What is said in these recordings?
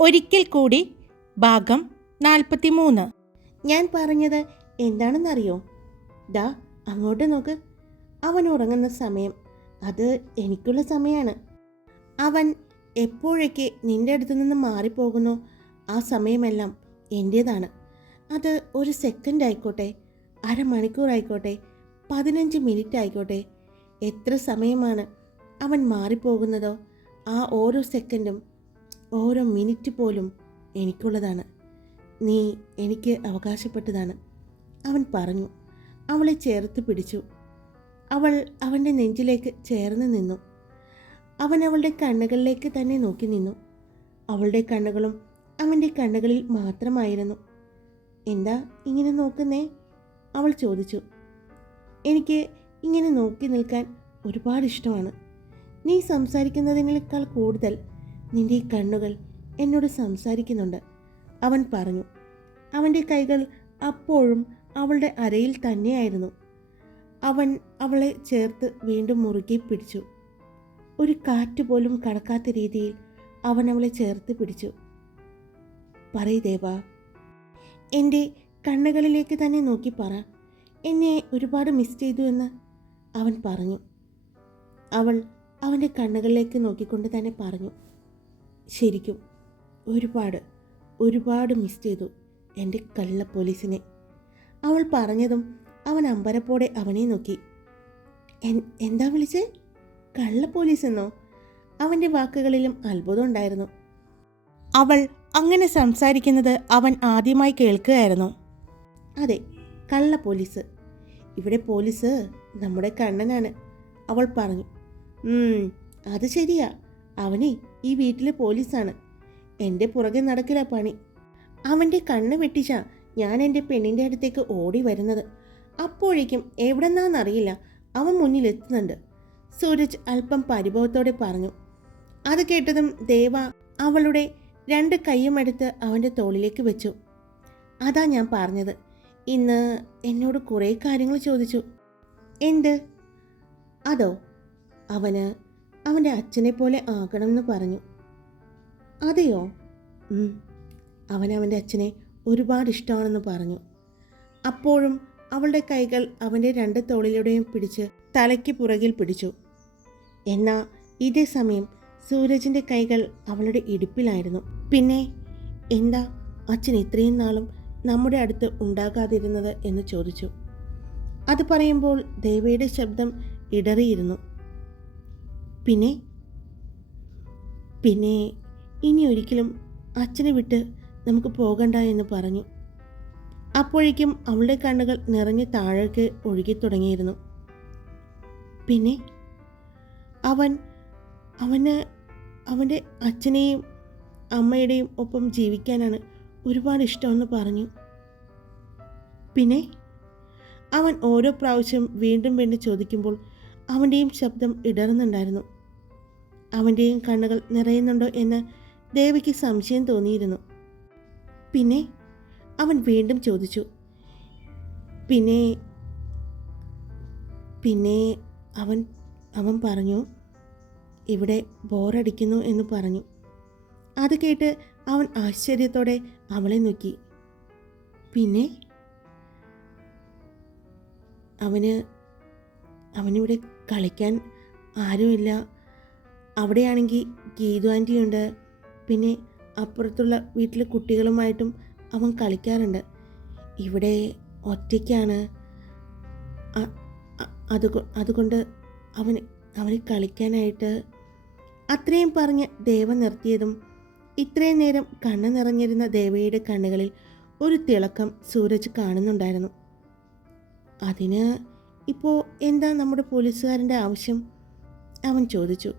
ഒരിക്കൽ കൂടി ഭാഗം നാൽപ്പത്തിമൂന്ന്. ഞാൻ പറഞ്ഞത് എന്താണെന്നറിയോ? ദാ അങ്ങോട്ട് നോക്ക്. അവൻ ഉറങ്ങുന്ന സമയം അത് എനിക്കുള്ള സമയമാണ് അവൻ എപ്പോഴൊക്കെ നിന്റെ അടുത്ത് നിന്ന് മാറിപ്പോകുന്നോ ആ സമയമെല്ലാം എന്റേതാണ് അത് ഒരു സെക്കൻഡ് ആയിക്കോട്ടെ അരമണിക്കൂർ ആയിക്കോട്ടെ പതിനഞ്ച് മിനിറ്റ് ആയിക്കോട്ടെ എത്ര സമയമാണ് അവൻ മാറിപ്പോകുന്നതോ ആ ഓരോ സെക്കൻഡും ഓരോ മിനിറ്റ് പോലും എനിക്കുള്ളതാണ്. നീ എനിക്ക് അവകാശപ്പെട്ടതാണ്. അവൻ പറഞ്ഞു. അവളെ ചേർത്ത് പിടിച്ചു. അവൾ അവന്റെ നെഞ്ചിലേക്ക് ചേർന്ന് നിന്നു. അവൻ അവളുടെ കണ്ണുകളിലേക്ക് തന്നെ നോക്കി നിന്നു. അവളുടെ കണ്ണുകളും അവന്റെ കണ്ണുകളിൽ മാത്രമായിരുന്നു. എന്താ ഇങ്ങനെ നോക്കുന്നേ? അവൾ ചോദിച്ചു. എനിക്ക് ഇങ്ങനെ നോക്കി നിൽക്കാൻ ഒരുപാട് ഇഷ്ടമാണ്. നീ സംസാരിക്കുന്നതിനേക്കാൾ കൂടുതൽ നിന്റെ ഈ കണ്ണുകൾ എന്നോട് സംസാരിക്കുന്നുണ്ട്. അവൻ പറഞ്ഞു അവന്റെ കൈകൾ അപ്പോഴും അവളുടെ അരയിൽ തന്നെയായിരുന്നു. അവൻ അവളെ ചേർത്ത് വീണ്ടും മുറുകെ പിടിച്ചു. ഒരു കാറ്റ് പോലും കടക്കാത്ത രീതിയിൽ അവൻ അവളെ ചേർത്ത് പിടിച്ചു. പറയ് എന്റെ കണ്ണുകളിലേക്ക് തന്നെ നോക്കി പറ. എന്നെ ഒരുപാട് മിസ് ചെയ്തു എന്ന് അവൻ പറഞ്ഞു. അവൾ അവന്റെ കണ്ണുകളിലേക്ക് നോക്കിക്കൊണ്ട് തന്നെ പറഞ്ഞു. ശരിക്കും ഒരുപാട് ഒരുപാട് മിസ് ചെയ്തു എന്റെ കള്ള പോലീസിനെ. അവൾ പറഞ്ഞതും അവൻ അമ്പരപ്പോടെ അവനെ നോക്കി. "എൻ- എന്താ വിളിച്ചേ? കള്ള പോലീസ് എന്നോ അവന്റെ വാക്കുകളിലും അത്ഭുതം ഉണ്ടായിരുന്നു. അവൾ അങ്ങനെ സംസാരിക്കുന്നത് അവൻ ആദ്യമായി കേൾക്കുകയായിരുന്നു. അതെ കള്ള പോലീസ്. ഇവിടെ പോലീസ് നമ്മുടെ കണ്ണനാണ് അവൾ പറഞ്ഞു. "ഉം, അത് ശരിയാ. അവനെ ഈ വീട്ടിലെ പോലീസാണ്. എന്റെ പുറകെ നടക്കില്ല പണി. അവന്റെ കണ്ണ് വെട്ടിച്ച ഞാൻ എന്റെ പെണ്ണിന്റെ അടുത്തേക്ക് ഓടി വരുന്നത്. അപ്പോഴേക്കും എവിടെന്നാന്നറിയില്ല. അവൻ മുന്നിലെത്തുന്നുണ്ട്. സൂരജ് അല്പം പരിഭവത്തോടെ പറഞ്ഞു. അത് കേട്ടതും ദേവ അവളുടെ രണ്ട് കൈയും എടുത്ത് അവന്റെ തോളിലേക്ക് വെച്ചു. അതാ ഞാൻ പറഞ്ഞത്. ഇന്ന് എന്നോട് കുറേ കാര്യങ്ങൾ ചോദിച്ചു. എന്ത്? അതോ അവന് അവന്റെ അച്ഛനെ പോലെ ആകണമെന്ന് പറഞ്ഞു. അതെയോ? അവൻ അവന്റെ അച്ഛനെ ഒരുപാട് ഇഷ്ടമാണെന്ന് പറഞ്ഞു. അപ്പോഴും അവളുടെ കൈകൾ അവന്റെ രണ്ട് തോളിലൂടെയും പിടിച്ച് തലയ്ക്ക് പുറകിൽ പിടിച്ചു. എന്നാൽ ഇതേ സമയം സൂരജിന്റെ കൈകൾ അവളുടെ ഇടുപ്പിലായിരുന്നു. പിന്നെ എന്താ അച്ഛൻ ഇത്രയും നാളും നമ്മുടെ അടുത്ത് ഉണ്ടാകാതിരുന്നത് എന്ന് ചോദിച്ചു. അത് പറയുമ്പോൾ ദേവയുടെ ശബ്ദം ഇടറിയിരുന്നു. പിന്നെ? പിന്നെ ഇനി ഒരിക്കലും അച്ഛനെ വിട്ട് നമുക്ക് പോകണ്ട എന്ന് പറഞ്ഞു. അപ്പോഴേക്കും അവളുടെ കണ്ണുകൾ നിറഞ്ഞ് താഴേക്ക് ഒഴുകി തുടങ്ങിയിരുന്നു. പിന്നെ? അവൻ അവന് അവന്റെ അച്ഛനെയും അമ്മയുടെയും ഒപ്പം ജീവിക്കാനാണ് ഒരുപാട് ഇഷ്ടമെന്ന് പറഞ്ഞു. പിന്നെ? അവൻ ഓരോ പ്രാവശ്യം വീണ്ടും വീണ്ടും ചോദിക്കുമ്പോൾ അവന്റെയും ശബ്ദം ഇടറുന്നുണ്ടായിരുന്നു. അവന്റെയും കണ്ണുകൾ നിറയുന്നുണ്ടോ എന്ന് ദേവിക്ക് സംശയം തോന്നിയിരുന്നു. പിന്നെ അവൻ വീണ്ടും ചോദിച്ചു പിന്നെ പിന്നെ അവൻ അവൻ പറഞ്ഞു ഇവിടെ ബോറടിക്കുന്നു എന്ന് പറഞ്ഞു. അത് കേട്ട് അവൻ ആശ്ചര്യത്തോടെ അവളെ നോക്കി. പിന്നെ അവന് അവനിവിടെ കളിക്കാൻ ആരുമില്ല. അവിടെയാണെങ്കിൽ ഗീതു ആന്റിയുണ്ട്. പിന്നെ അപ്പുറത്തുള്ള വീട്ടിലെ കുട്ടികളുമായിട്ടും അവൻ കളിക്കാറുണ്ട്. ഇവിടെ ഒറ്റയ്ക്കാണ്. അ- അ- അതുകൊണ്ട് അവന് അവന് കളിക്കാനായിട്ട് അത്രയും പറഞ്ഞ് ദേവ നിർത്തിയതും ഇത്രയും നേരം കണ്ണ് നിറഞ്ഞിരുന്ന ദേവയുടെ കണ്ണുകളിൽ ഒരു തിളക്കം സൂരജ് കാണുന്നുണ്ടായിരുന്നു. അതിന് ഇപ്പോൾ എന്താ നമ്മുടെ പോലീസുകാരന്റെ ആവശ്യം? അവൻ ചോദിച്ചു.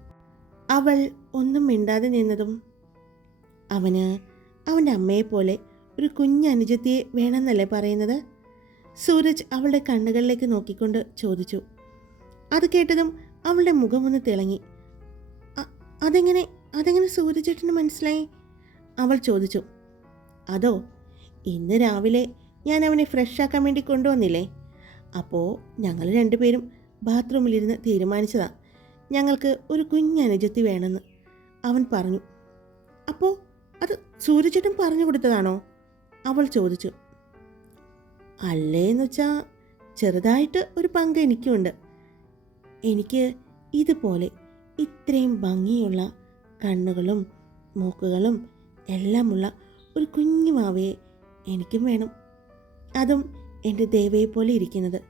അവൾ ഒന്നും മിണ്ടാതെ നിന്നതും അവന് അവന്റെ അമ്മയെപ്പോലെ ഒരു കുഞ്ഞനുജത്തിയെ വേണമെന്നല്ലേ പറയുന്നത്? സൂരജ് അവളുടെ കണ്ണുകളിലേക്ക് നോക്കിക്കൊണ്ട് ചോദിച്ചു. അത് കേട്ടതും അവളുടെ മുഖമൊന്ന് തിളങ്ങി. അതെങ്ങനെ അതെങ്ങനെ സൂരജേട്ടന് മനസ്സിലായി? അവൾ ചോദിച്ചു. അതോ ഇന്ന് രാവിലെ ഞാൻ അവനെ ഫ്രഷാക്കാൻ വേണ്ടി കൊണ്ടുവന്നില്ലേ? അപ്പോൾ ഞങ്ങൾ രണ്ടുപേരും ബാത്റൂമിലിരുന്ന് തീരുമാനിച്ചതാ. ഞങ്ങൾക്ക് ഒരു കുഞ്ഞനുജത്തി വേണമെന്ന് അവൻ പറഞ്ഞു. അപ്പോൾ അത് സൂര്യചേട്ടൻ പറഞ്ഞു കൊടുത്തതാണോ? അവൾ ചോദിച്ചു. അല്ലേന്ന് വെച്ചാൽ ചെറുതായിട്ട് ഒരു പങ്ക് എനിക്കുണ്ട്. എനിക്ക് ഇതുപോലെ ഇത്രയും ഭംഗിയുള്ള കണ്ണുകളും മൂക്കുകളും എല്ലാമുള്ള ഒരു കുഞ്ഞു മാവയെ എനിക്കും വേണം. അതും എന്റെ ദേവയെ പോലെ ഇരിക്കുന്നത്.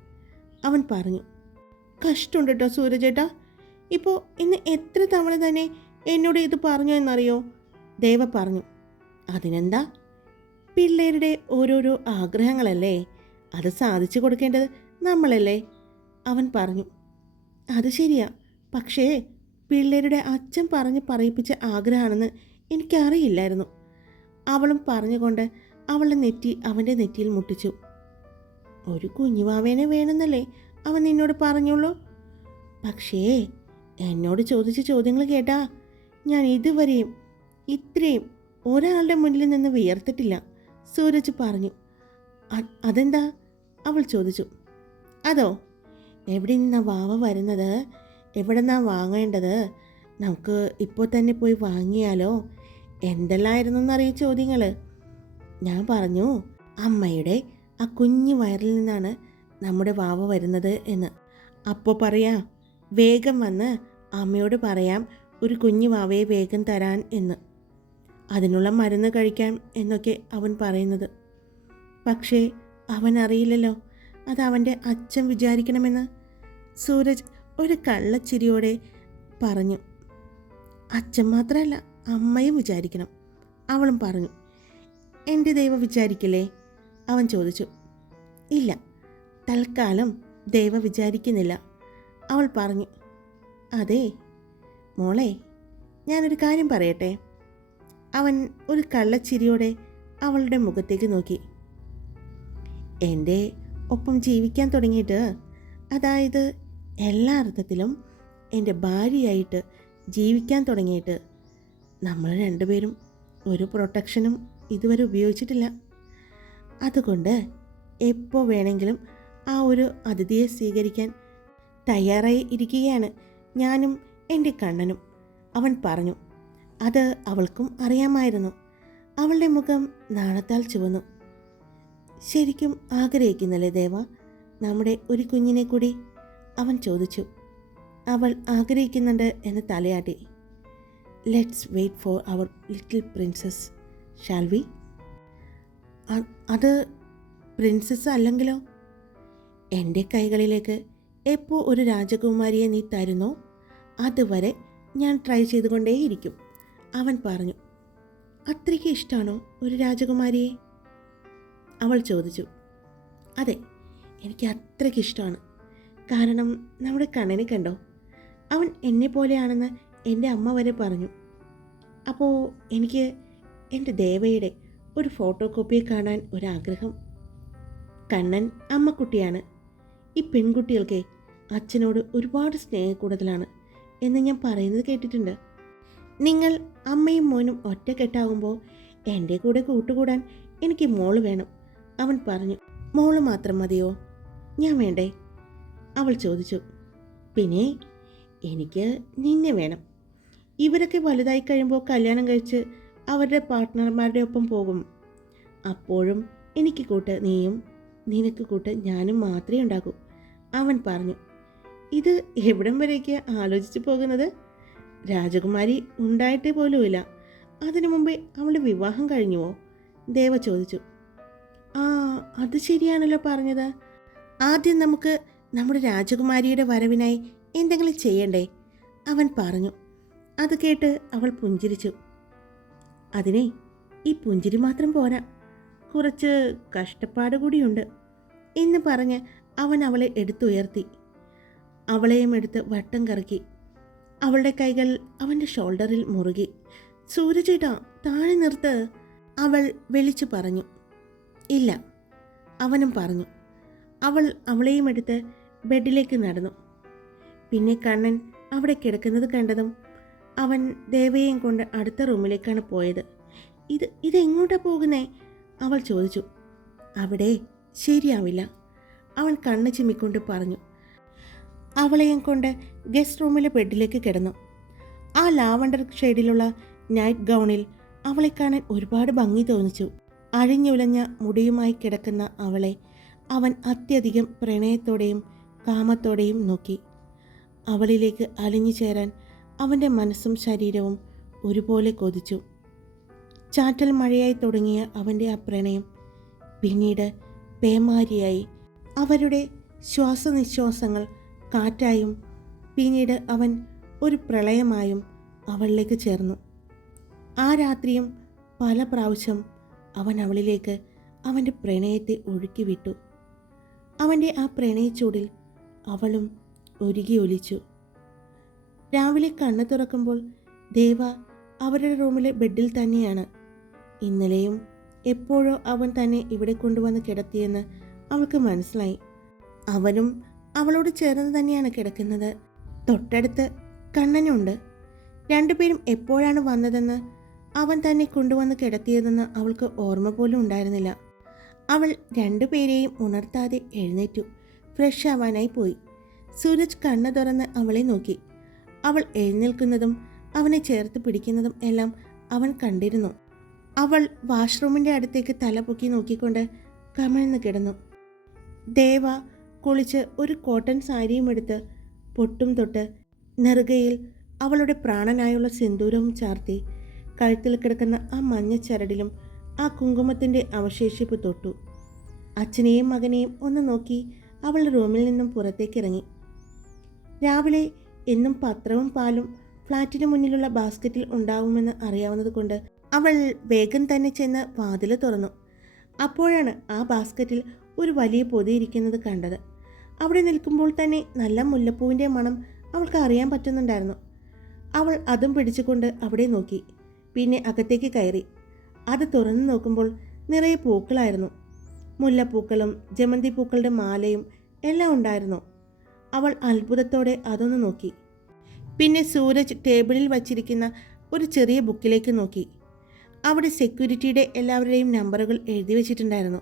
അവൻ പറഞ്ഞു. കഷ്ടമുണ്ട് കേട്ടോ സൂരജേട്ടാ ഇപ്പോൾ ഇന്ന് എത്ര തവണ തന്നെ എന്നോട് ഇത് പറഞ്ഞു എന്നറിയോ? ദേവ പറഞ്ഞു അതിനെന്താ? പിള്ളേരുടെ ഓരോരോ ആഗ്രഹങ്ങളല്ലേ? അത് സാധിച്ചു കൊടുക്കേണ്ടത് നമ്മളല്ലേ? അവൻ പറഞ്ഞു അത് ശരിയാ. പക്ഷേ പിള്ളേരുടെ അച്ഛൻ പറഞ്ഞ് പറയിപ്പിച്ച ആഗ്രഹമാണെന്ന് എനിക്കറിയില്ലായിരുന്നു. അവളും പറഞ്ഞുകൊണ്ട് അവളുടെ നെറ്റി അവന്റെ നെറ്റിയിൽ മുട്ടിച്ചു. ഒരു കുഞ്ഞുവാവേനെ വേണമെന്നല്ലേ അവൻ നിന്നോട് പറഞ്ഞുള്ളൂ? പക്ഷേ എന്നോട് ചോദിച്ച ചോദ്യങ്ങൾ കേട്ടാ ഞാൻ ഇതുവരെയും ഇത്രയും ഒരാളുടെ മുന്നിൽ നിന്ന് വിയർത്തിട്ടില്ല. സൂരജ് പറഞ്ഞു അതെന്താ? അവൾ ചോദിച്ചു അതോ എവിടെ നിന്നാ വാവ വരുന്നത്? എവിടെ നിന്നാ വാങ്ങേണ്ടത്? നമുക്ക് ഇപ്പോൾ തന്നെ പോയി വാങ്ങിയാലോ? എന്തെല്ലാമായിരുന്നു എന്നറിയ ചോദ്യങ്ങൾ ഞാൻ പറഞ്ഞു അമ്മയുടെ ആ കുഞ്ഞു വയറിൽ നിന്നാണ് നമ്മുടെ വാവ വരുന്നത് എന്ന്. അപ്പോൾ പറയാ വേഗം വന്ന് അമ്മയോട് പറയാം ഒരു കുഞ്ഞു വാവയെ വേഗം തരാൻ എന്ന്. അതിനുള്ള മരുന്ന് കഴിക്കാം എന്നൊക്കെ അവൻ പറയുന്നത്. പക്ഷേ അവൻ അറിയില്ലല്ലോ അത് അവന്റെ അച്ഛൻ വിചാരിക്കണമെന്ന്. സൂരജ് ഒരു കള്ളച്ചിരിയോടെ പറഞ്ഞു. അച്ഛൻ മാത്രമല്ല അമ്മയും വിചാരിക്കണം അവളും പറഞ്ഞു. എന്റെ ദൈവം വിചാരിക്കില്ലേ? അവൻ ചോദിച്ചു. ഇല്ല തൽക്കാലം ദൈവം വിചാരിക്കുന്നില്ല അവൾ പറഞ്ഞു. അതെ. മോളെ ഞാനൊരു കാര്യം പറയട്ടെ. അവൻ ഒരു കള്ളച്ചിരിയോടെ അവളുടെ മുഖത്തേക്ക് നോക്കി. എന്റെ ഒപ്പം ജീവിക്കാൻ തുടങ്ങിയിട്ട് അതായത് എല്ലാ അർത്ഥത്തിലും എന്റെ ഭാര്യയായിട്ട് ജീവിക്കാൻ തുടങ്ങിയിട്ട് നമ്മൾ രണ്ടുപേരും ഒരു പ്രൊട്ടക്ഷനും ഇതുവരെ ഉപയോഗിച്ചിട്ടില്ല. അതുകൊണ്ട് എപ്പോൾ വേണമെങ്കിലും ആ ഒരു അതിഥിയെ സ്വീകരിക്കാൻ തയ്യാറായി ഇരിക്കുകയാണ് ഞാനും എന്റെ കണ്ണനും. അവൻ പറഞ്ഞു അത് അവൾക്കും അറിയാമായിരുന്നു. അവളുടെ മുഖം നാണത്താൽ ചുവന്നു. ശരിക്കും ആഗ്രഹിക്കുന്നല്ലേ ദേവ? നമ്മുടെ ഒരു കുഞ്ഞിനെ കൂടി? അവൻ ചോദിച്ചു. അവൾ ആഗ്രഹിക്കുന്നുണ്ട് എന്ന് തലയാട്ടി. Let's wait for our little princess shall we അത് പ്രിൻസസ് അല്ലെങ്കിലോ? എന്റെ കൈകളിലേക്ക് എപ്പോൾ ഒരു രാജകുമാരിയെ നീ തരുന്നോ? അതുവരെ ഞാൻ ട്രൈ ചെയ്തുകൊണ്ടേയിരിക്കും. അവൻ പറഞ്ഞു അത്രയ്ക്ക് ഇഷ്ടമാണോ ഒരു രാജകുമാരിയെ? അവൾ ചോദിച്ചു അതെ എനിക്ക് അത്രയ്ക്ക് ഇഷ്ടമാണ് കാരണം നമ്മുടെ കണ്ണനെ കണ്ടോ? അവൻ എന്നെ പോലെയാണെന്ന് എന്റെ അമ്മ വരെ പറഞ്ഞു. അപ്പോൾ എനിക്ക് എന്റെ ദേവയുടെ ഒരു ഫോട്ടോ കോപ്പിയെ കാണാൻ ഒരാഗ്രഹം. കണ്ണൻ അമ്മക്കുട്ടിയാണ്. ഈ പെൺകുട്ടികൾക്ക് അച്ഛനോട് ഒരുപാട് സ്നേഹക്കൂടുതലാണ് എന്ന് ഞാൻ പറയുന്നത് കേട്ടിട്ടുണ്ട്. നിങ്ങൾ അമ്മയും മോനും ഒറ്റക്കെട്ടാകുമ്പോൾ എന്റെ കൂടെ കൂട്ടുകൂടാൻ എനിക്ക് മോൾ വേണം അവൻ പറഞ്ഞു. മോൾ മാത്രം മതിയോ? ഞാൻ വേണ്ടേ? അവൾ ചോദിച്ചു. പിന്നെ എനിക്ക് നിന്നെ വേണം. ഇവരൊക്കെ വലുതായി കഴിയുമ്പോൾ കല്യാണം കഴിച്ച് അവരുടെ പാർട്ട്ണർമാരുടെ ഒപ്പം പോകും. അപ്പോഴും എനിക്ക് കൂട്ട് നീയും നിനക്ക് കൂട്ട് ഞാനും മാത്രമേ ഉണ്ടാകൂ. അവൻ പറഞ്ഞു ഇത് എവിടം വരേക്ക് ആലോചിച്ചു പോകുന്നത്? രാജകുമാരി ഉണ്ടായിട്ടേ പോലുമില്ല. അതിനു മുമ്പേ അവളുടെ വിവാഹം കഴിഞ്ഞുവോ? ദേവ ചോദിച്ചു. ആ അത് ശരിയാണല്ലോ പറഞ്ഞത്. ആദ്യം നമുക്ക് നമ്മുടെ രാജകുമാരിയുടെ വരവിനായി എന്തെങ്കിലും ചെയ്യണ്ടേ? അവൻ പറഞ്ഞു. അത് കേട്ട് അവൾ പുഞ്ചിരിച്ചു. അതിനെ ഈ പുഞ്ചിരി മാത്രം പോരാ. കുറച്ച് കഷ്ടപ്പാട് കൂടിയുണ്ട് എന്ന് പറഞ്ഞ് അവൻ അവളെ എടുത്തുയർത്തി. അവളെയും എടുത്ത് വട്ടം കറക്കി. അവളുടെ കൈകൾ അവന്റെ ഷോൾഡറിൽ മുറുകി. സൂരജേട്ടാ താഴെ നിർത്ത് അവൾ വിളിച്ചു പറഞ്ഞു. ഇല്ല അവനും പറഞ്ഞു. അവൾ അവളെയും എടുത്ത് ബെഡിലേക്ക് നടന്നു. പിന്നെ കണ്ണൻ അവിടെ കിടക്കുന്നത് കണ്ടതും അവൻ ദേവയെയും കൊണ്ട് അടുത്ത റൂമിലേക്കാണ് പോയത്. ഇത് ഇതെങ്ങോട്ടാണ് പോകുന്നേ? അവൾ ചോദിച്ചു അവിടെ ശരിയാവില്ല. അവൻ കണ്ണ് ചിമ്മിക്കൊണ്ട് പറഞ്ഞു അവളെയും കൊണ്ട് ഗസ്റ്റ് റൂമിലെ ബെഡിലേക്ക് കിടന്നു. ആ ലാവണ്ടർ ഷെയ്ഡിലുള്ള നൈറ്റ് ഗൗണിൽ അവളെ കാണാൻ ഒരുപാട് ഭംഗി തോന്നിച്ചു. അഴിഞ്ഞുലഞ്ഞ മുടിയുമായി കിടക്കുന്ന അവളെ അവൻ അത്യധികം പ്രണയത്തോടെയും കാമത്തോടെയും നോക്കി. അവളിലേക്ക് അലിഞ്ഞു ചേരാൻ അവന്റെ മനസ്സും ശരീരവും ഒരുപോലെ കൊതിച്ചു. ചാറ്റൽ മഴയായി തുടങ്ങിയ അവന്റെ ആ പ്രണയം പിന്നീട് പേമാരിയായി. അവരുടെ ശ്വാസനിശ്വാസങ്ങൾ കാറ്റായും പിന്നീട് അവൻ ഒരു പ്രളയമായും അവളിലേക്ക് ചേർന്നു. ആ രാത്രിയും പല പ്രാവശ്യം അവൻ അവളിലേക്ക് അവന്റെ പ്രണയത്തെ ഒഴുക്കി വിട്ടു അവന്റെ ആ പ്രണയച്ചൂടിൽ അവളും ഒരുകി ഒലിച്ചു. രാവിലെ കണ്ണു തുറക്കുമ്പോൾ ദേവ അവരുടെ റൂമിലെ ബെഡിൽ തന്നെയാണ്. ഇന്നലെയും എപ്പോഴോ അവൻ തന്നെ ഇവിടെ കൊണ്ടുവന്ന് കിടത്തിയെന്ന് അവൾക്ക് മനസ്സിലായി. അവനും അവളോട് ചേർന്ന് തന്നെയാണ് കിടക്കുന്നത്. തൊട്ടടുത്ത് കണ്ണനുണ്ട്. രണ്ടുപേരും എപ്പോഴാണ് വന്നതെന്ന് അവൻ തന്നെ കൊണ്ടുവന്ന് കിടത്തിയതെന്ന് അവൾക്ക് ഓർമ്മ പോലും ഉണ്ടായിരുന്നില്ല. അവൾ രണ്ടുപേരെയും ഉണർത്താതെ എഴുന്നേറ്റു. ഫ്രഷ് ആവാനായി പോയി. സൂരജ് കണ്ണ് തുറന്ന് അവളെ നോക്കി. അവൾ എഴുന്നേൽക്കുന്നതും അവനെ ചേർത്ത് പിടിക്കുന്നതും എല്ലാം അവൻ കണ്ടിരുന്നു. അവൾ വാഷ്റൂമിന്റെ അടുത്തേക്ക് തല പൊക്കി നോക്കിക്കൊണ്ട് കമിഴ്ന്ന് കിടന്നു. ദേവ കുളിച്ച് ഒരു കോട്ടൺ സാരിയും എടുത്ത് പൊട്ടും തൊട്ട് നെറുകയിൽ അവളുടെ പ്രാണനായുള്ള സിന്ദൂരവും ചാർത്തി കഴുത്തിൽ കിടക്കുന്ന ആ മഞ്ഞ ചരടിലും ആ കുങ്കുമത്തിന്റെ അവശേഷിപ്പ് തൊട്ടു. അച്ഛനെയും മകനെയും ഒന്ന് നോക്കി അവൾ റൂമിൽ നിന്നും പുറത്തേക്കിറങ്ങി രാവിലെ എന്നും പത്രവും പാലും ഫ്ലാറ്റിന് മുന്നിലുള്ള ബാസ്ക്കറ്റിൽ ഉണ്ടാവുമെന്ന് അറിയാവുന്നത് കൊണ്ട് അവൾ വേഗം തന്നെ ചെന്ന് വാതിൽ തുറന്നു. അപ്പോഴാണ് ആ ബാസ്ക്കറ്റിൽ ഒരു വലിയ പൊതി ഇരിക്കുന്നത് കണ്ടത്. അവിടെ നിൽക്കുമ്പോൾ തന്നെ നല്ല മുല്ലപ്പൂവിന്റെ മണം അവൾക്ക് അറിയാൻ പറ്റുന്നുണ്ടായിരുന്നു. അവൾ അതും പിടിച്ചുകൊണ്ട് അവിടെ നോക്കി. പിന്നെ അകത്തേക്ക് കയറി. അത് തുറന്നു നോക്കുമ്പോൾ നിറയെ പൂക്കളായിരുന്നു. മുല്ലപ്പൂക്കളും ജമന്തി പൂക്കളുടെ മാലയും എല്ലാം ഉണ്ടായിരുന്നു. അവൾ അത്ഭുതത്തോടെ അതൊന്ന് നോക്കി. പിന്നെ സൂരജ് ടേബിളിൽ വച്ചിരിക്കുന്ന ഒരു ചെറിയ ബുക്കിലേക്ക് നോക്കി. അവിടെ സെക്യൂരിറ്റിയുടെ എല്ലാവരുടെയും നമ്പറുകൾ എഴുതി വെച്ചിട്ടുണ്ടായിരുന്നു.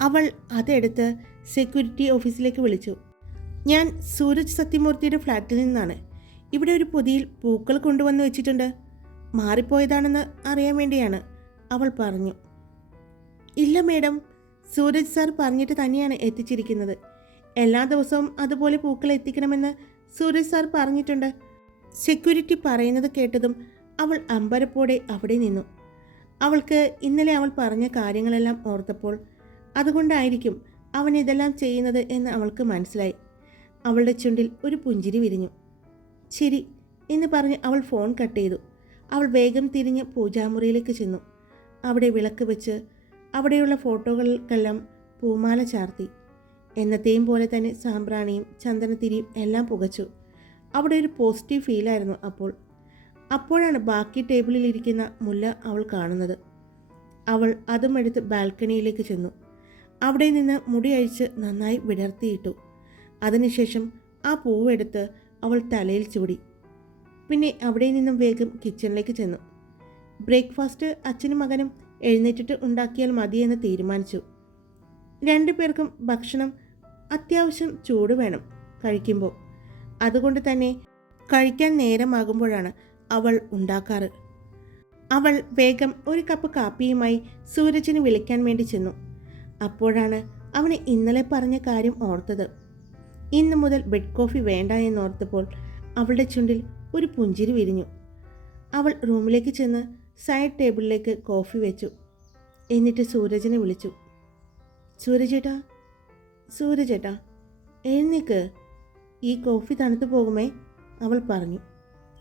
അവൾ അതെടുത്ത് സെക്യൂരിറ്റി ഓഫീസിലേക്ക് വിളിച്ചു. ഞാൻ സൂരജ് സത്യമൂർത്തിയുടെ ഫ്ലാറ്റിൽ നിന്നാണ്. ഇവിടെ ഒരു പൊതിയിൽ പൂക്കൾ കൊണ്ടുവന്ന് വെച്ചിട്ടുണ്ട്. മാറിപ്പോയതാണെന്ന് അറിയാൻ വേണ്ടിയാണ് അവൾ പറഞ്ഞു. ഇല്ല മേഡം. സൂരജ് സാർ പറഞ്ഞിട്ട് തന്നെയാണ് എത്തിച്ചിരിക്കുന്നത്. എല്ലാ ദിവസവും അതുപോലെ പൂക്കൾ എത്തിക്കണമെന്ന് സൂരജ് സാർ പറഞ്ഞിട്ടുണ്ട്. സെക്യൂരിറ്റി പറയുന്നത് കേട്ടതും അവൾ അമ്പരപ്പോടെ അവിടെ നിന്നു. അവൾക്ക് ഇന്നലെ അവൾ പറഞ്ഞ കാര്യങ്ങളെല്ലാം ഓർത്തപ്പോൾ അതുകൊണ്ടായിരിക്കും അവൻ ഇതെല്ലാം ചെയ്യുന്നത് എന്ന് അവൾക്ക് മനസ്സിലായി. അവളുടെ ചുണ്ടിൽ ഒരു പുഞ്ചിരി വിരിഞ്ഞു. ശരി എന്ന് പറഞ്ഞ് അവൾ ഫോൺ കട്ട് ചെയ്തു. അവൾ വേഗം തിരിഞ്ഞ് പൂജാമുറിയിലേക്ക് ചെന്നു. അവിടെ വിളക്ക് വെച്ച് അവിടെയുള്ള ഫോട്ടോകൾക്കെല്ലാം പൂമാല ചാർത്തി. എന്നത്തെയും പോലെ തന്നെ സാമ്പ്രാണിയും ചന്ദനത്തിരിയും എല്ലാം പുകച്ചു. അവിടെ ഒരു പോസിറ്റീവ് ഫീലായിരുന്നു അപ്പോൾ. അപ്പോഴാണ് ബാക്കി ടേബിളിൽ ഇരിക്കുന്ന മുല്ല അവൾ കാണുന്നത്. അവൾ അതും എടുത്ത് ബാൽക്കണിയിലേക്ക് ചെന്നു. അവിടെ നിന്ന് മുടി അഴിച്ച് നന്നായി വിടർത്തിയിട്ടു. അതിനുശേഷം ആ പൂവെടുത്ത് അവൾ തലയിൽ ചൂടി പിന്നെ അവിടെ നിന്നും വേഗം കിച്ചണിലേക്ക് ചെന്നു. ബ്രേക്ക്ഫാസ്റ്റ് അച്ഛനും മകനും എഴുന്നേറ്റിട്ട് ഉണ്ടാക്കിയാൽ മതിയെന്ന് തീരുമാനിച്ചു. രണ്ടു പേർക്കും ഭക്ഷണം അത്യാവശ്യം ചൂട് വേണം കഴിക്കുമ്പോൾ. അതുകൊണ്ട് തന്നെ കഴിക്കാൻ നേരമാകുമ്പോഴാണ് അവൾ ഉണ്ടാക്കാറ്. അവൾ വേഗം ഒരു കപ്പ് കാപ്പിയുമായി സൂരജിനെ വിളിക്കാൻ വേണ്ടി ചെന്നു. അപ്പോഴാണ് അവന് ഇന്നലെ പറഞ്ഞ കാര്യം ഓർത്തത്. ഇന്ന് മുതൽ ബെഡ് കോഫി വേണ്ട എന്നോർത്തപ്പോൾ അവളുടെ ചുണ്ടിൽ ഒരു പുഞ്ചിരി വിരിഞ്ഞു. അവൾ റൂമിലേക്ക് ചെന്ന് സൈഡ് ടേബിളിലേക്ക് കോഫി വെച്ചു. എന്നിട്ട് സൂരജിനെ വിളിച്ചു. സൂരജേട്ടാ സൂരജേട്ടാ എഴുന്നേക്ക്. ഈ കോഫി തണുത്തു പോകുമേ? അവൾ പറഞ്ഞു.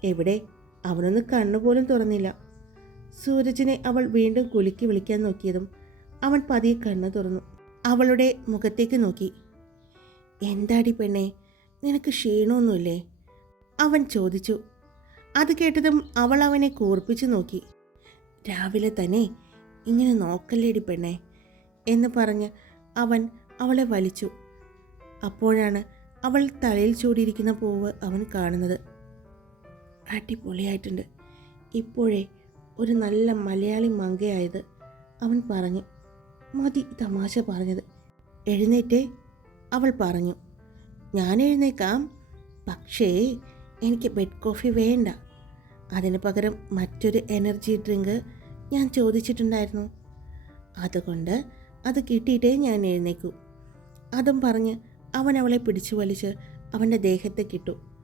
എവിടെ? അവനൊന്ന് കണ്ണുപോലും തുറന്നില്ല. സൂരജിനെ അവൾ വീണ്ടും കുലുക്കി വിളിക്കാൻ നോക്കിയതും അവൻ പതിയെ കണ്ണു തുറന്നു. അവളുടെ മുഖത്തേക്ക് നോക്കി. എന്താടി പെണ്ണെ നിനക്ക് ക്ഷീണമൊന്നുമില്ലേ? അവൻ ചോദിച്ചു. അത് കേട്ടതും അവൾ അവനെ കൂർപ്പിച്ചു നോക്കി. രാവിലെ തന്നെ ഇങ്ങനെ നോക്കല്ലേടി പെണ്ണെ എന്ന് പറഞ്ഞ് അവൻ അവളെ വലിച്ചു. അപ്പോഴാണ് അവൾ തലയിൽ ചൂടിയിരിക്കുന്ന പൂവ് അവൻ കാണുന്നത്. അടിപൊളിയായിട്ടുണ്ട്. ഇപ്പോഴേ ഒരു നല്ല മലയാളി മങ്കയായത് അവൻ പറഞ്ഞു. മതി തമാശ പറഞ്ഞത്. എഴുന്നേറ്റേ അവൾ പറഞ്ഞു. ഞാൻ എഴുന്നേക്കാം. പക്ഷേ എനിക്ക് ബെഡ് കോഫി വേണ്ട. അതിന് പകരം മറ്റൊരു എനർജി ഡ്രിങ്ക് ഞാൻ ചോദിച്ചിട്ടുണ്ടായിരുന്നു. അതുകൊണ്ട് അത് കിട്ടിയിട്ടേ ഞാൻ എഴുന്നേക്കൂ. അതും പറഞ്ഞ് അവൻ അവളെ പിടിച്ചു വലിച്ച് അവന്റെ ദേഹത്തെ കിട്ടു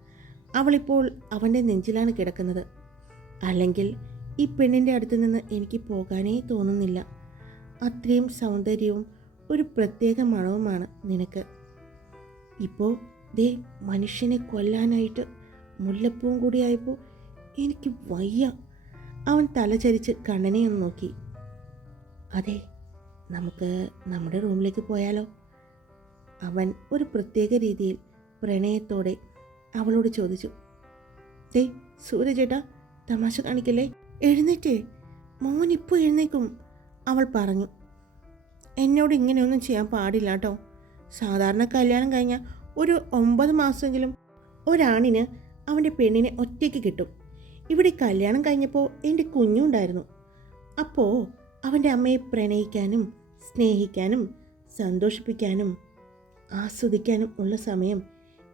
അവളിപ്പോൾ അവന്റെ നെഞ്ചിലാണ് കിടക്കുന്നത്. അല്ലെങ്കിൽ ഈ പെണ്ണിന്റെ അടുത്ത് നിന്ന് എനിക്ക് പോകാനേ തോന്നുന്നില്ല. അത്രയും സൗന്ദര്യവും ഒരു പ്രത്യേക മണവുമാണ് നിനക്ക്. ഇപ്പോൾ ദേ മനുഷ്യനെ കൊല്ലാനായിട്ട് മുല്ലപ്പൂവും കൂടിയായപ്പോൾ എനിക്ക് വയ്യ. അവൻ തലചരിച്ച് കണ്ണനെ ഒന്ന് നോക്കി. അതെ നമുക്ക് നമ്മുടെ റൂമിലേക്ക് പോയാലോ? അവൻ ഒരു പ്രത്യേക രീതിയിൽ പ്രണയത്തോടെ അവളോട് ചോദിച്ചു ദേ സൂര്യചേട്ടാ തമാശ കാണിക്കല്ലേ? എഴുന്നേറ്റേ. മോൻ ഇപ്പോൾ എഴുന്നേക്കും അവൾ പറഞ്ഞു എന്നോട് ഇങ്ങനെയൊന്നും ചെയ്യാൻ പാടില്ല കേട്ടോ. സാധാരണ കല്യാണം കഴിഞ്ഞാൽ ഒരു ഒമ്പത് മാസമെങ്കിലും ഒരാണിന് അവന്റെ പെണ്ണിനെ ഒറ്റയ്ക്ക് കിട്ടും. ഇവിടെ കല്യാണം കഴിഞ്ഞപ്പോൾ എന്റെ കുഞ്ഞുണ്ടായിരുന്നു. അപ്പോൾ അവന്റെ അമ്മയെ പ്രണയിക്കാനും സ്നേഹിക്കാനും സന്തോഷിപ്പിക്കാനും ആസ്വദിക്കാനും ഉള്ള സമയം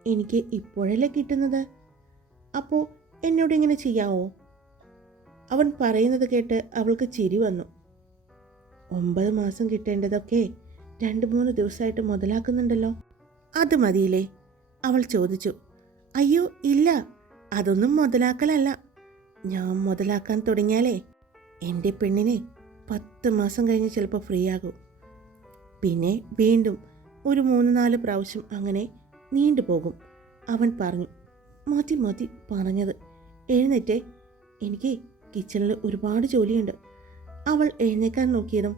എനിക്ക് ഇപ്പോഴല്ലേ കിട്ടുന്നത്? അപ്പോൾ എന്നോട് ഇങ്ങനെ ചെയ്യാവോ? അവൻ പറയുന്നത് കേട്ട് അവൾക്ക് ചിരി വന്നു. ഒമ്പത് മാസം കിട്ടേണ്ടതൊക്കെ രണ്ട് മൂന്ന് ദിവസമായിട്ട് മുതലാക്കുന്നുണ്ടല്ലോ. അത് മതിയില്ലേ? അവൾ ചോദിച്ചു. അയ്യോ ഇല്ല. അതൊന്നും മുതലാക്കലല്ല. ഞാൻ മുതലാക്കാൻ തുടങ്ങിയാലേ എന്റെ പെണ്ണിനെ പത്ത് മാസം കഴിഞ്ഞ് ചിലപ്പോൾ ഫ്രീ ആകും പിന്നെ വീണ്ടും ഒരു മൂന്ന് നാല് പ്രാവശ്യം അങ്ങനെ നീണ്ടുപോകും അവൻ പറഞ്ഞു മാറ്റി മാറ്റി പറഞ്ഞത്. എഴുന്നേറ്റേ. എനിക്ക് കിച്ചണിൽ ഒരുപാട് ജോലിയുണ്ട്. അവൾ എഴുന്നേക്കാൻ നോക്കിയതും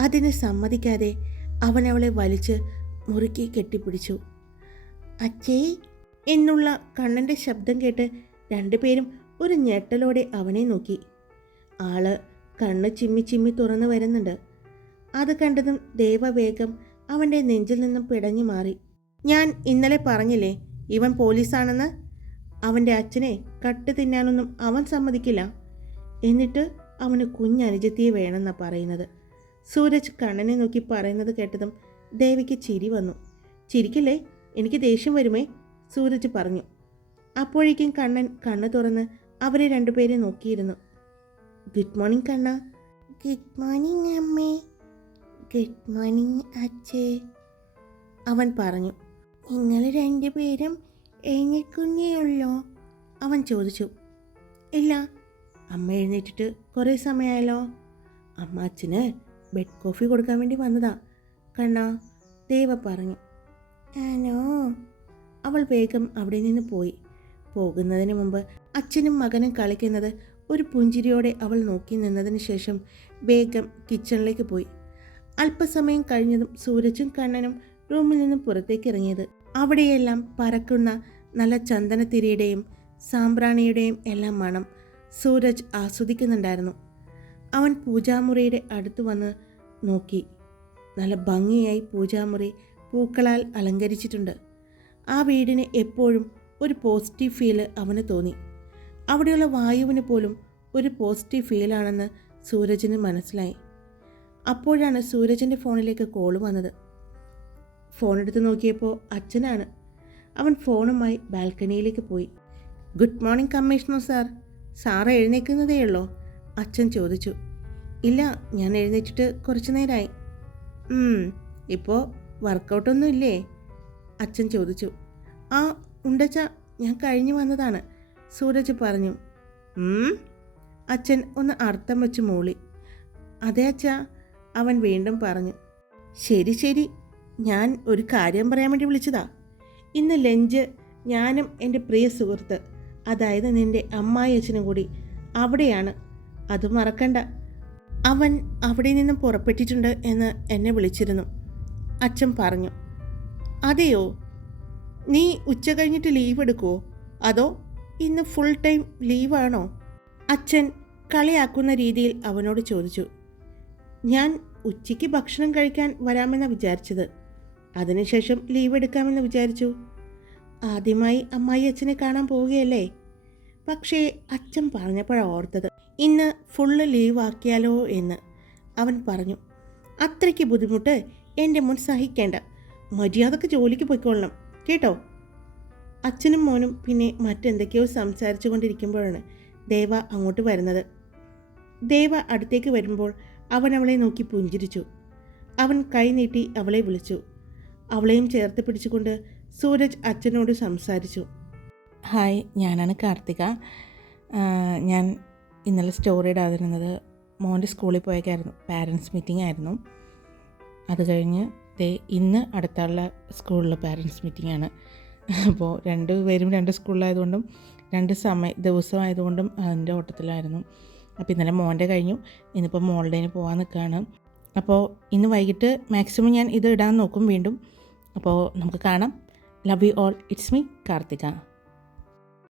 അതിനെ സമ്മതിക്കാതെ അവൻ അവളെ വലിച്ച് മുറുക്കി കെട്ടിപ്പിടിച്ചു. അച്ഛേ എന്നുള്ള കണ്ണന്റെ ശബ്ദം കേട്ട് രണ്ടുപേരും ഒരു ഞെട്ടലോടെ അവനെ നോക്കി. ആൾ കണ്ണ് ചിമ്മി ചിമ്മി തുറന്നു വരുന്നുണ്ട്. അത് കണ്ടതും ദേവവേഗം അവന്റെ നെഞ്ചിൽ നിന്നും പിടഞ്ഞു മാറി. ഞാൻ ഇന്നലെ പറഞ്ഞില്ലേ ഇവൻ പോലീസാണെന്ന്? അവന്റെ അച്ഛനെ കട്ട് തിന്നാനൊന്നും അവൻ സമ്മതിക്കില്ല. എന്നിട്ട് അവന് കുഞ്ഞനുജത്തിയെ വേണമെന്നാണ് പറയുന്നത്. സൂരജ് കണ്ണനെ നോക്കി പറയുന്നത് കേട്ടതും ദേവിക്ക് ചിരി വന്നു. ചിരിക്കല്ലേ? എനിക്ക് ദേഷ്യം വരുമേ സൂരജ് പറഞ്ഞു. അപ്പോഴേക്കും കണ്ണൻ കണ്ണു തുറന്ന് അവരെ രണ്ടുപേരെ നോക്കിയിരുന്നു. ഗുഡ് മോർണിംഗ് കണ്ണ. ഗുഡ് മോർണിംഗ് അമ്മേ. ഗുഡ് മോർണിംഗ് അച്ഛേ. അവൻ പറഞ്ഞു നിങ്ങൾ രണ്ടുപേരും ഏങ്ങിക്കുഞ്ഞേയുള്ളോ? അവൻ ചോദിച്ചു. ഇല്ല അമ്മ എഴുന്നേറ്റിട്ട് കുറേ സമയമായല്ലോ. അമ്മ അച്ഛന് ബെഡ് കോഫി കൊടുക്കാൻ വേണ്ടി വന്നതാ. കണ്ണാ ദേവ പറഞ്ഞു. ആനോ. അവൾ വേഗം അവിടെ നിന്ന് പോയി. പോകുന്നതിന് മുമ്പ് അച്ഛനും മകനും കളിക്കുന്നത് ഒരു പുഞ്ചിരിയോടെ അവൾ നോക്കി നിന്നതിന് ശേഷം വേഗം കിച്ചണിലേക്ക് പോയി. അല്പസമയം കഴിഞ്ഞതും സൂരജും കണ്ണനും റൂമിൽ നിന്നും പുറത്തേക്ക് ഇറങ്ങിയത് അവിടെയെല്ലാം പരക്കുന്ന നല്ല ചന്ദനത്തിരിയുടെയും സാമ്പ്രാണിയുടെയും എല്ലാം മണം സൂരജ് ആസ്വദിക്കുന്നുണ്ടായിരുന്നു. അവൻ പൂജാമുറിയുടെ അടുത്ത് വന്ന് നോക്കി. നല്ല ഭംഗിയായി പൂജാമുറി പൂക്കളാൽ അലങ്കരിച്ചിട്ടുണ്ട്. ആ വീടിന് എപ്പോഴും ഒരു പോസിറ്റീവ് ഫീൽ അവന് തോന്നി. അവിടെയുള്ള വായുവിന് പോലും ഒരു പോസിറ്റീവ് ഫീലാണെന്ന് സൂരജിന് മനസ്സിലായി. അപ്പോഴാണ് സൂരജിന്റെ ഫോണിലേക്ക് കോൾ വന്നത്. ഫോൺ എടുത്ത് നോക്കിയപ്പോൾ അച്ഛനാണ്. അവൻ ഫോണുമായി ബാൽക്കണിയിലേക്ക് പോയി. Good morning commissioner sir. Sir എഴുന്നേക്കുന്നതേ ഉള്ളോ? അച്ഛൻ ചോദിച്ചു. ഇല്ല ഞാൻ എഴുന്നേറ്റിട്ട് കുറച്ച് നേരമായി ഇപ്പോൾ വർക്കൗട്ടൊന്നും ഇല്ലേ? അച്ഛൻ ചോദിച്ചു. ആ ഉണ്ടച്ച ഞാൻ കഴിഞ്ഞു വന്നതാണ് സൂരജ് പറഞ്ഞു? അച്ഛൻ ഒന്ന് അർത്ഥം വെച്ച് മൂളി. അതെ അച്ഛ അവൻ വീണ്ടും പറഞ്ഞു. ശരി ശരി ഞാൻ ഒരു കാര്യം പറയാൻ വേണ്ടി വിളിച്ചതാ. ഇന്ന് ലഞ്ച് ഞാനും എന്റെ പ്രിയ സുഹൃത്ത് അതായത് നിന്റെ അമ്മായി അച്ഛനും കൂടി അവിടെയാണ്. അത് മറക്കണ്ട. അവൻ അവിടെ നിന്നും പുറപ്പെട്ടിട്ടുണ്ട് എന്ന് എന്നെ വിളിച്ചിരുന്നു. അച്ഛൻ പറഞ്ഞു അതെയോ? നീ ഉച്ച കഴിഞ്ഞിട്ട് ലീവ് എടുക്കുമോ അതോ ഇന്ന് ഫുൾ ടൈം ലീവാണോ അച്ഛൻ കളിയാക്കുന്ന രീതിയിൽ അവനോട് ചോദിച്ചു. ഞാൻ ഉച്ചയ്ക്ക് ഭക്ഷണം കഴിക്കാൻ വരാമെന്നാണ് വിചാരിച്ചത്. അതിനുശേഷം ലീവ് എടുക്കാമെന്ന് വിചാരിച്ചു. ആദ്യമായി അമ്മായി അച്ഛനെ കാണാൻ പോവുകയല്ലേ? പക്ഷേ അച്ഛൻ പറഞ്ഞപ്പോഴാണ് ഓർത്തത്. ഇന്ന് ഫുള്ള് ലീവ് ആക്കിയാലോ എന്ന്. അവൻ പറഞ്ഞു അത്രയ്ക്ക് ബുദ്ധിമുട്ട് എന്റെ മുൻ സഹിക്കേണ്ട. മര്യാദയ്ക്ക് ജോലിക്ക് പോയിക്കൊള്ളണം. കേട്ടോ? അച്ഛനും മോനും പിന്നെ മറ്റെന്തൊക്കെയോ സംസാരിച്ചു കൊണ്ടിരിക്കുമ്പോഴാണ് ദേവ അങ്ങോട്ട് വരുന്നത്. ദേവ അടുത്തേക്ക് വരുമ്പോൾ അവൻ അവളെ നോക്കി പുഞ്ചിരിച്ചു. അവൻ കൈനീട്ടി അവളെ വിളിച്ചു. അവളെയും ചേർത്ത് പിടിച്ചുകൊണ്ട് സൂരജ് അച്ഛനോട് സംസാരിച്ചു. ഹായ് ഞാനാണ് കാർത്തിക. ഞാൻ ഇന്നലെ സ്റ്റോറി ഇടാതിരുന്നത് മോന്റെ സ്കൂളിൽ പോയേക്കായിരുന്നു. പാരൻസ് മീറ്റിംഗ് ആയിരുന്നു. അത് കഴിഞ്ഞ് ദേ ഇന്ന് അടുത്തുള്ള സ്കൂളിൽ പാരൻസ് മീറ്റിംഗ് ആണ്. അപ്പോൾ രണ്ട് പേരും രണ്ട് സ്കൂളിലായതുകൊണ്ടും രണ്ട് സമയ ദിവസമായതുകൊണ്ടും അതിന്റെ ഓട്ടത്തിലായിരുന്നു. അപ്പോൾ ഇന്നലെ മോന്റെ കഴിഞ്ഞു. ഇന്നിപ്പോൾ മോളുടേന് പോകാൻ നിൽക്കുകയാണ്. അപ്പോൾ ഇന്ന് വൈകിട്ട് മാക്സിമം ഞാൻ ഇത് ഇടാൻ നോക്കും വീണ്ടും. അപ്പോൾ നമുക്ക് കാണാം. Love you all it's me Karthika